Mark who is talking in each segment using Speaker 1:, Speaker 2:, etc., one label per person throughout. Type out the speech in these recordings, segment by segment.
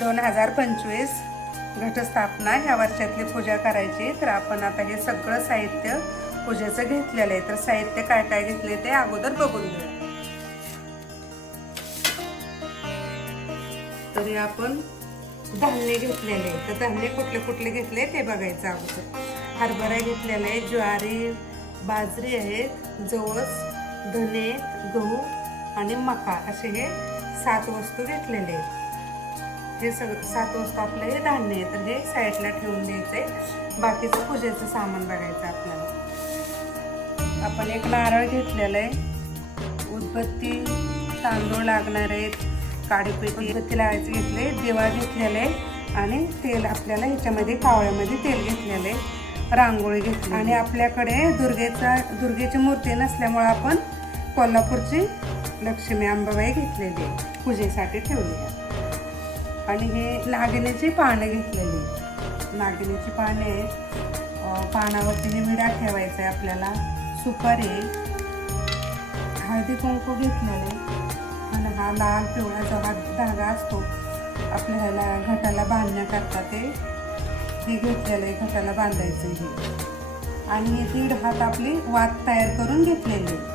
Speaker 1: दोन हजार पंचवीस घटस्थापना ह्या वर्षातली पूजा करायची. तर आपण आता हे सगळं साहित्य पूजेचं घेतलेलं आहे. तर साहित्य काय काय घेतले ते अगोदर बघून घेऊ. तरी आपण धान्य घेतलेले आहे तर धान्य कुठले कुठले घेतले ते बघायचं अगोदर. हरभरा घेतलेला आहे ज्वारी बाजरी आहेत जवस धने गहू आणि मका असे हे सात वस्तू घेतलेले आहेत. हे सग सात वाजता आपलं हे धान्य आहे तर हे साईडला ठेवून द्यायचे बाकीचं पूजेचं सामान बघायचं आपल्याला. आपण एक नारळ घेतलेलं आहे. उदबत्ती तांदूळ लागणार आहेत. काडीपेटी उदबत्ती लावायचं घेतले दिवा घेतलेलं आहे. आणि तेल आपल्याला ह्याच्यामध्ये कावळ्यामध्ये तेल घेतलेलं आहे. रांगोळी घेतली. आणि आपल्याकडे दुर्गेचा दुर्गेची मूर्ती नसल्यामुळे आपण कोल्हापूरची लक्ष्मी अंबाबाई घेतलेली आहे. पूजेसाठी ठेवली आहे. आणि हे नागिनीची पानं घेतलेली आहेत. नागिनीची पाने आहेत पानावरती हे विडा ठेवायचा आहे आपल्याला सुपारी हळदी कुंकू घेतलेले आणि हा लाल पिवळा जो हा धागा असतो आपल्या ह्याला घटाला बांधण्याकरता ते हे घेतलेलं आहे घटाला बांधायचं हे आणि हे दीड हात आपली वात तयार करून घेतलेली आहे.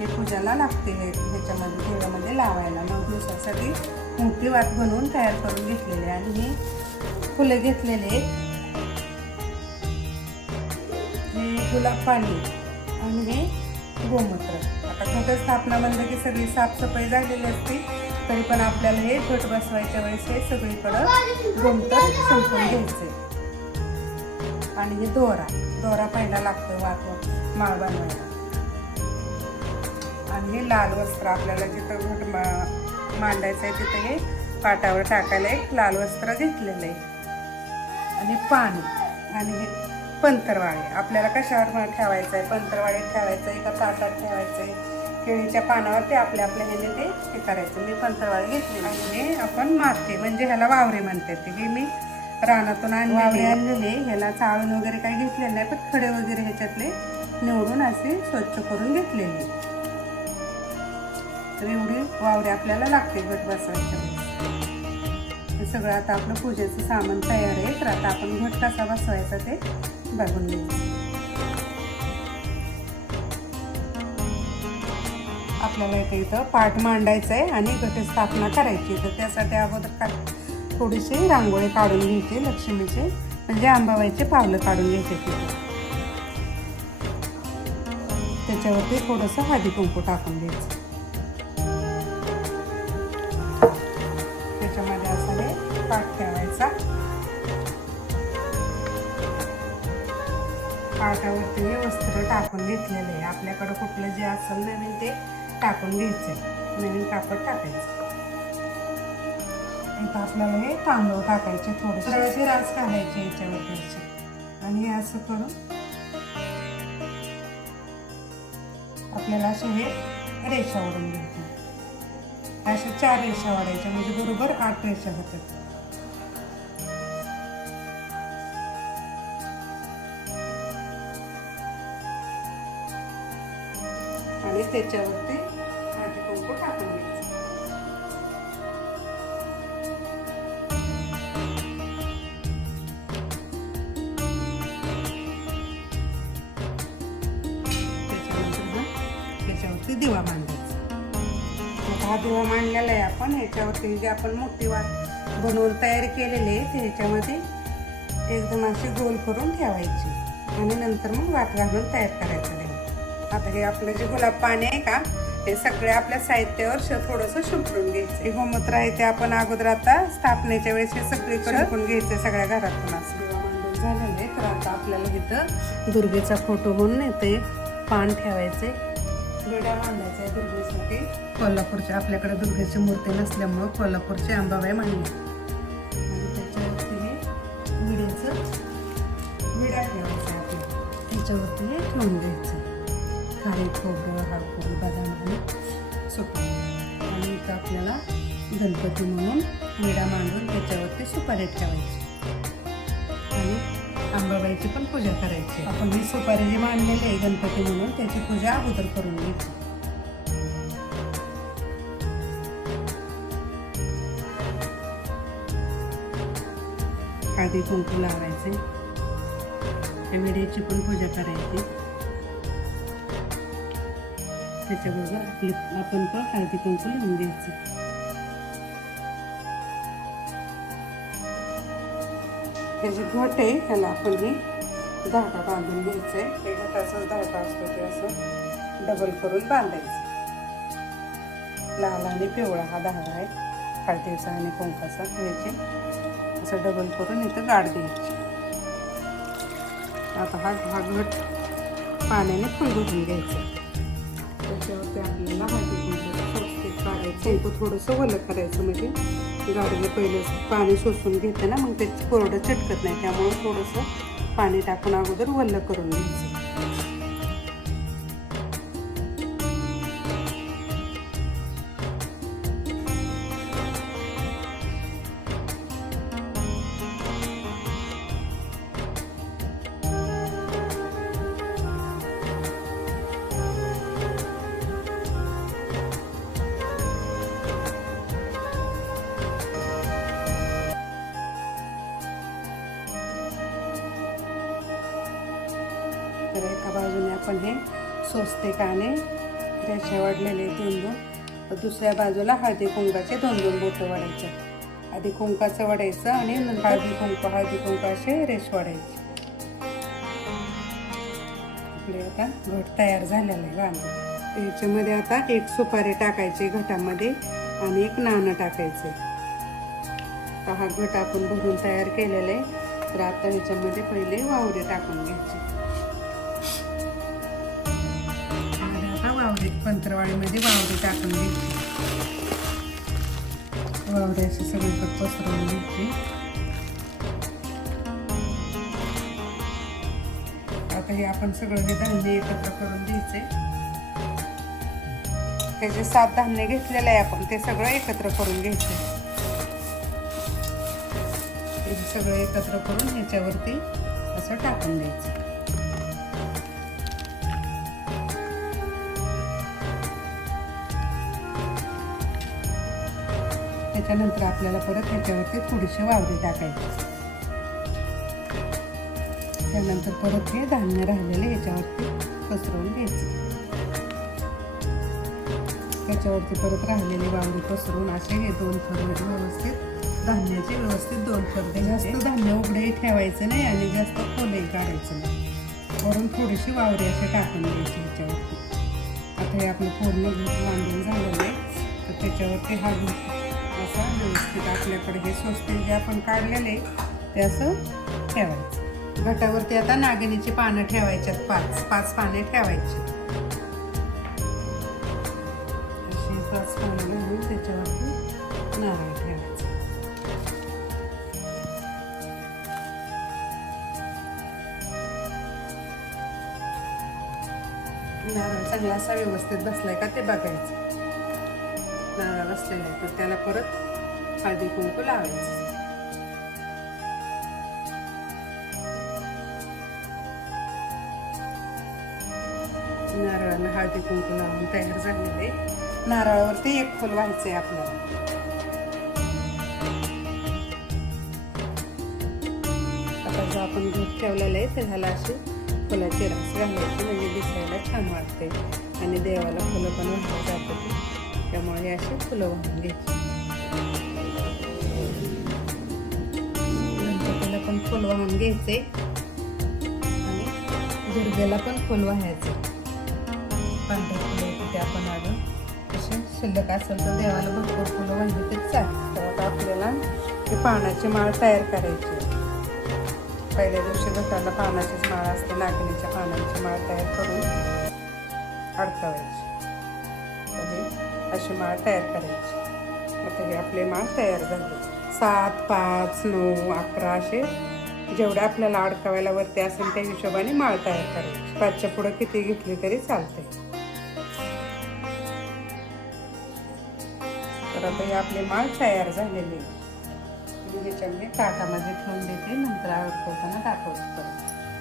Speaker 1: हे पूजाला लागते हे ह्याच्यामध्ये देवामध्ये लावायला नऊ दिवसासाठी मोठी वात बनवून तयार करून घेतलेली आणि हे फुलं घेतलेले हे गुलाब पाणी आणि हे गोमूत्र. आता घटस्थापना म्हणलं की सगळी साफसफाई झालेली असते तरी पण आपल्याला हे घट बसवायच्या वेळेस हे सगळीकडं गोमतर संपून घ्यायचे आणि हे दोरा दोरा पहिला लागतो वाट माळ बनवायला. आणि हे लाल वस्त्र आपल्याला जिथं घट मा- मांडायचं आहे तिथं हे पाटावर टाकायला एक लाल वस्त्र घेतलेलं आहे. आणि पाणी आणि हे पंतरवाळे. आपल्याला कशावर ठेवायचं आहे? पंतरवाळे ठेवायचं आहे का ताटात ठेवायचं आहे? केळीच्या पानावर ते आपल्या आपल्या ह्याने ते हे करायचं. मी पंतरवाळे घेतले आणि हे आपण माते म्हणजे ह्याला वावरे म्हणते ते. हे मी रानातून आणले वावरे आणलेले ह्याला चाळून वगैरे काही घेतलेलं नाही पण खडे वगैरे ह्याच्यातले निवडून असे स्वच्छ करून घेतलेले तर एवढी वावरे आपल्याला लागते घट बसवायच्या हे सगळं आता आपलं पूजेचं सामान तयार आहे. तर आता आपण घट कसा बसवायचा ते बघून घेऊ. आपल्याला इथे इथं पाठ मांडायचं आहे आणि घटस्थापना करायची तर त्यासाठी अगोदर का थोडीशी रांगोळी काढून घ्यायची लक्ष्मीचे म्हणजे आंबाबाईचे पावलं काढून घ्यायचे तिथे त्याच्यावरती थोडंसं हळदी कुंकू टाकून द्यायचं हे पाटावरती हे वस्त्र टाकून घेतलेलं आहे. आपल्याकडं कुठलं जे असेल नवीन ते टाकून घ्यायचं नवीन कापड टाकायचं. इथं आपल्याला हे तांदूळ टाकायचे थोडेसे रास घालायचे याच्यावरती आणि हे असं करून आपल्याला असे हे रेषा ओढून घ्यायचे. अशा चार रेषा वाढायच्या म्हणजे बरोबर आठ रेषा होतात आणि त्याच्यावरती. हळदी कुंकू टाकून घ्यायचं? त्याच्यावरती दिवा मांडायचा. हा दिवा मांडलेला आहे आपण. ह्याच्यावरती जे आपण मोठी वाट बनवून तयारी केलेली आहे ते ह्याच्यामध्ये एकदम अशी गोल करून ठेवायची. आणि नंतर मग वाट घालून तयार करायचं आता हे आपलं जे गुलाब पाणी आहे का हे सगळे आपल्या साहित्यावर थोडंसं शिंपडून घ्यायचं. हे गोमूत्र आहे ते आपण अगोदर आता स्थापनेच्या वेळेस हे सगळीकडे शिंपडून घ्यायचं सगळ्या घरातून असं. झालेलं आहे. तर आता आपल्याला इथं दुर्गेचा फोटो म्हणून येते. पान ठेवायचे. आहे दुर्गेसाठी. कोल्हापूरच्या आपल्याकडे दुर्गेची मूर्ती नसल्यामुळं कोल्हापूरची अंबाबाई मांडली. आणि त्याच्यावरती हे विड्याचं विडा ठेवायचा आपल्याला त्याच्यावरती हे ठेवून द्यायचं खारी खोबरं हळकुरी बदाम आणि सुपारी. आणि इथं आपल्याला गणपती म्हणून विडा मांडून त्याच्यावरती सुपारी ठेवायची. आणि अंबाबाईची पण पूजा करायची. आपण ही सुपारी जी मांडलेली आहे गणपती म्हणून त्याची पूजा अगोदर करून घ्यायची. आधी कुंकू लावायचे. त्या विड्याची पण पूजा करायची. त्याच्याबरोबर आपली आपण पण हळदी कुंकू लावून द्यायचं हे जे घट आहे त्याला आपण हे धागा बांधून घ्यायचं आहे हे घटाचाच धागा असतो ते असं डबल करून बांधायचं. लाल आणि पिवळा हा धागा आहे हळदीचा आणि कुंकाचा. घ्यायचे असं डबल करून इथं गाठ द्यायची आता हा हा घट पाण्याने फुल घ्यायचा. त्याच्यावरती आपल्याला हळदी कुंकाचं थोडंसं ओलं करायचं म्हणजे गाडीला पहिलं पाणी शोषून घेतं ना मग ते कोरडं चटकत नाही. त्यामुळे थोडंसं पाणी टाकून अगोदर वल्ल करून घ्यायचं. स्वस्तिकाने रेषा वाढलेले दोन दोन दुसऱ्या बाजूला हळदी कुंकाचे दोन दोन बोटं वाढायचे. आधी कुंकाचं वाढायचं आणि हळदी कुंकू हळदी कुंकाचे रेश वाढायचे. आपले आता घट तयार झालेलं आहे गाणं याच्यामध्ये आता एक सुपारी टाकायची घटामध्ये आणि एक नाणं टाकायचं. हा घट आपण भरून तयार केलेलं आहे. तर आता ह्याच्यामध्ये पहिले वावरे टाकून घ्यायचे. पंत्रवाळीमध्ये वावरे टाकून घ्यायची वावरे असे सगळीकडे पसरवून घ्यायची आता हे आपण सगळं हे धान्य एकत्र करून द्यायचे. त्याचे जे सात धान्य घेतलेलं आहे आपण ते सगळं एकत्र करून घ्यायचं. ते सगळं एकत्र करून ह्याच्यावरती असं टाकून द्यायचं. त्याच्यानंतर आपल्याला परत ह्याच्यावरती थोडीशी वावरी टाकायची. त्यानंतर परत हे धान्य राहिलेले ह्याच्यावरती पसरवून घ्यायचे. त्याच्यावरती परत राहिलेली वावरी पसरून असे हे दोन थर व्यवस्थित. धान्याचे व्यवस्थित दोन थर द्यायचे जास्त धान्य उघडे ठेवायचं नाही आणि जास्त खोलही काढायचं नाही. वरून थोडीशी वावरी असे टाकून द्यायची ह्याच्यावरती आता हे आपलं पूर्ण बांधून झालेलं आहे. तर त्याच्यावरती हा व्यवस्थित आपल्याकडे हे सोसतील जे आपण काढलेले ते असं ठेवायचं. घटावरती आता नागिनीची पानं ठेवायच्यात पाच पाच पाने ठेवायची. अशी पाच पानं घालून त्याच्यावरती नारळ ठेवायचं. नारळ चांगला असा व्यवस्थित बसलाय का ते बघायचं. नारळ बसलेला आहे तर त्याला परत हळदी कुंकू लावायचं. नारळाला हळदी कुंकू लावून तयार झालेले. नारळावरती एक फुल व्हायचं आहे आपल्याला. आता जो आपण दूध ठेवलेलं आहे त्याला अशी फुलाची रस घालायची म्हणजे दिसायला छान वाटते आणि देवाला फुलं पण वाहली जातात. त्यामुळे अशी फुलं वाहून घ्यायची. आपण पण वाहून घ्यायचे आणि दुर्गेला पण फुल वाहायचे. पांढरे फुलं तिथे आपण अजून असे शिल्लक असेल तर देवाला भरपूर फुलं वाहिली तर चालेल. तर आता आपल्याला ते पानाची माळ तयार करायची पहिल्या दिवशी घटाला पानाचीच माळ असते नागिनीच्या पानांची माळ तयार करून अडकवायची. अशी माळ तयार करायची. आता हे आपले माळ तयार झाली. सात पाच नऊ अकरा असे जेवढ्या आपल्याला अडकावायला वरती असेल त्या हिशोबाने माळ तयार करायची. पाचच्या पुढं किती घेतली तरी चालते तर आता ही आपली माळ तयार झालेली आहे मी ह्याच्यामध्ये ताटामध्ये ठेवून देते नंतर अडकवताना दाखवतो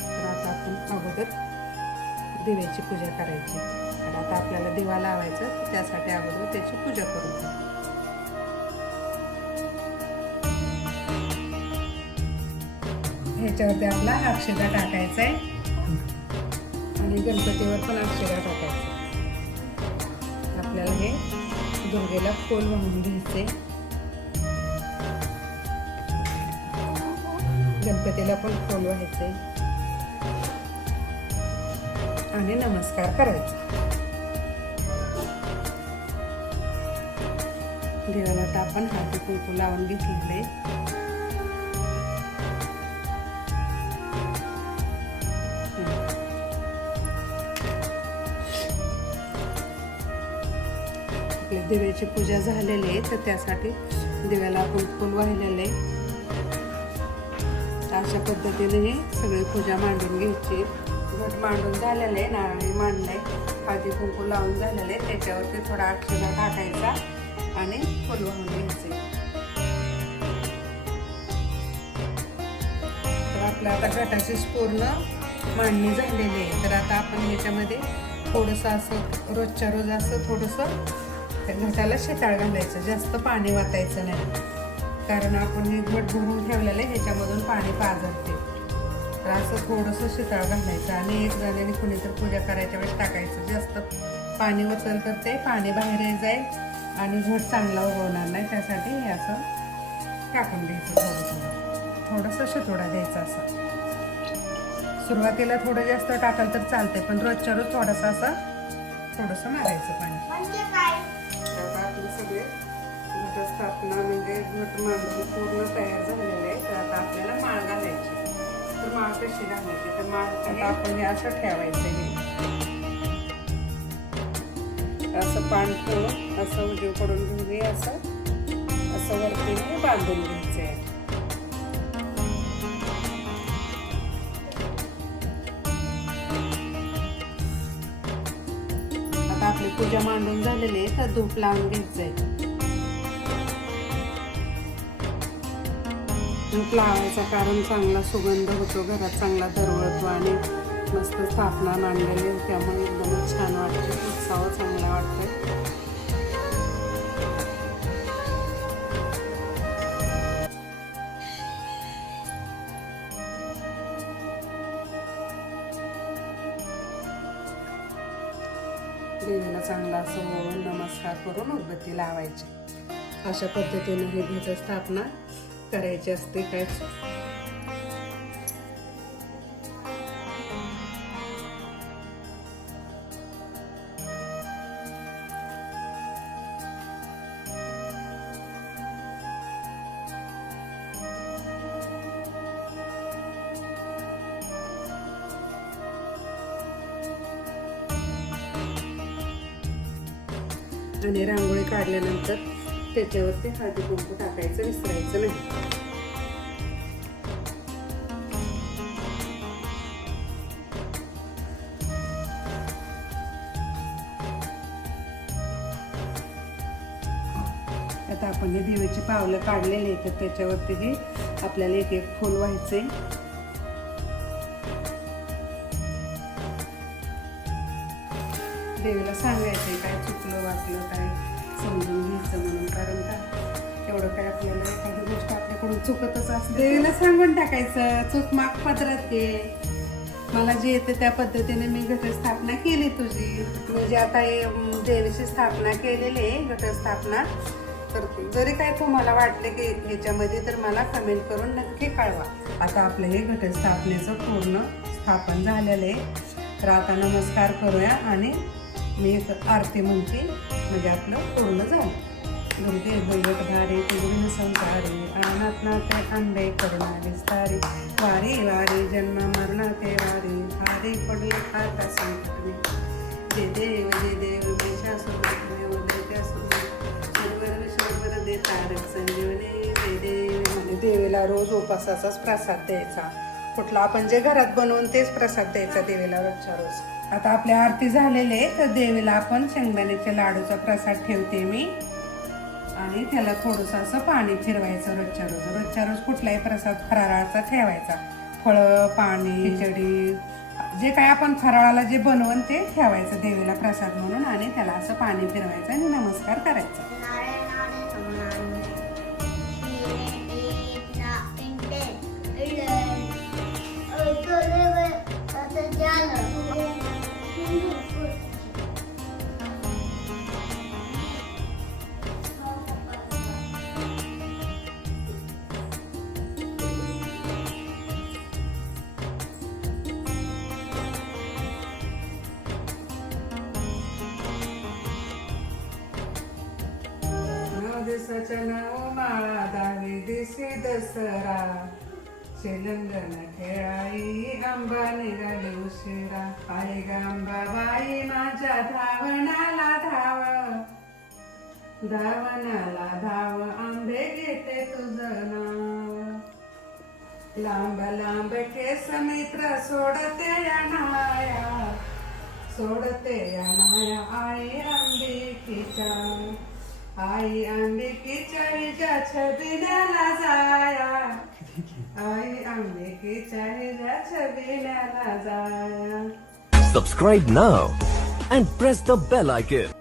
Speaker 1: तर आता आपण अगोदर दिव्याची पूजा करायची. आणि आता आपल्याला दिवा लावायचा त्यासाठी अगोदर त्याची पूजा करून त्याच्यावरती आपला अक्षदा टाकायचा आहे. आणि गणपतीवर पण अक्षदा टाकायचं आपल्याला हे दुर्गेला खोल वाहून घ्यायचे गणपतीला पण खोल व्हायचे आणि नमस्कार करायचा. देवाला तर आपण हाती कुंकू लावून घेतलेले आपल्या देवाची पूजा झालेली आहे तर त्यासाठी दिव्याला आपण फुल वाहिलेले आहे. अशा पद्धतीने ही सगळी पूजा मांडून घ्यायची घट मांडून झालेले आहे नारळी मांडले हळदी कुंकू लावून झालेले आहे. त्याच्यावरती थोडा अक्षरा टाकायचा आणि फुल वाहून घ्यायचे तर आता घटाची पूर्ण मांडणी झालेली आहे तर आता आपण ह्याच्यामध्ये थोडंसं असं रोजच्या रोज असं थोडंसं त्या घटाला शेताळ घालायचं. जास्त पाणी वाचायचं नाही. कारण आपण हे घट भरून ठेवलेलं आहे ह्याच्यामधून पाणी पाजरते तर असं थोडंसं शेताळ घालायचं आणि एक जणांनी कुणी तर पूजा करायच्या वेळेस टाकायचं. जास्त पाणी वचल तर ते पाणी बाहेर जाईल आणि घट चांगला उगवणार नाही. त्यासाठी हे असं टाकून द्यायचं थोडं थोडंसं शितोडा द्यायचा असं. सुरुवातीला थोडं जास्त टाकाल तर चालते पण रोजच्या रोज थोडंसं असं थोडंसं मारायचं पाणी.
Speaker 2: म्हणजे
Speaker 1: आपले सगळे घटस्थापना म्हणजे घट मांडून पूर्ण तयार झालेले आहे तर आता आपल्याला माळ घालायची. तर माळ कशी घालायची? तर माळ आता आपण हे असं ठेवायचं हे असं पान ठेवून असं उजवीकडून घेऊन हे असं असं वरतीने बांधून घ्यायचं पूजा मांडून झालेली आहे तर धूप लावून घ्यायचंय. धूप लावायचा कारण चांगला सुगंध होतो घरात चांगला दरवळतो आणि मस्त स्थापना मांडलेली त्यामुळे एकदमच छान वाटते उत्साह चांगला वाटतोय. देवीला चांगला असं नमस्कार करून उदबत्ती लावायची. अशा पद्धतीने ही घटस्थापना करायची असते. काय? आणि रांगोळी काढल्यानंतर त्याच्यावरती हळदी कुंकू टाकायचं विसरायचं नाही. आता आपण हे दिवेची पावलं काढलेली आहेत तर त्याच्यावरती हे आपल्याला एक एक फूल व्हायचे देवीला सांगायचंय काय चुकलं वाटलं काय समजून घ्यायचं म्हणून. कारण का एवढं काय आपल्याला एखादी गोष्ट आपल्याकडून चुकतच असते. देवीला सांगून टाकायचं चूक माग पदरात ये मला जे येतं त्या पद्धतीने मी घटस्थापना केली तुझी. म्हणजे आता हे, देवीची स्थापना केलेली आहे घटस्थापना. तर जरी काय तुम्हाला वाटलं की ह्याच्यामध्ये तर मला कमेंट करून नक्की कळवा. आता आपलं हे घटस्थापनेचं पूर्ण स्थापन झालेलं आहे. तर आता नमस्कार करूया आणि मी एक आरती म्हणते म्हणजे आपलं पूर्ण झालं. दुर्गे दुर्गधारे तुझून संसारे अनाथ ते अंडे करुणा विस्तारे वारी वारी जन्म मरणा ते वारे भारी पडले खाता संकटने जे देव जे देव मेषासुर उदयत्यासुर शर्वर शर्वर दे तारक संजीवने. जे देव म्हणजे देवीला रोज उपासाचाच प्रसाद द्यायचा. कुठला आपण जे घरात बनवून तेच प्रसाद द्यायचा देवीला रोजच्या रोज. आता आपल्या आरती झालेले तर देवीला आपण शेंगदाण्याच्या लाडूचा प्रसाद ठेवते मी. आणि त्याला थोडंसं असं पाणी फिरवायचं रोजच्या रोज. रोजच्या रोज कुठलाही प्रसाद फराळाचा ठेवायचा. फळं पाणी खिचडी जे काय आपण फराळाला जे बनवून ते ठेवायचं देवीला प्रसाद म्हणून आणि त्याला असं पाणी फिरवायचं आणि नमस्कार करायचा. वचन उमाळा दावी दिसे दसरा. शेलंगण खेळाई आंबा निघाली उशिरा. आई गांबा बाई माझ्या धावणाला धाव. धावनाला धाव आंबे घेते तुझं नाव. लांब लांब केस मित्र सोडते या नाया सोडते या नाया आई अंबिकीच्या आई अंबिकीच्या हिच्या छबिण्याला जाया आई अंबिकीच्या हिच्या छबिण्याला जाया
Speaker 2: Subscribe now and press the bell icon.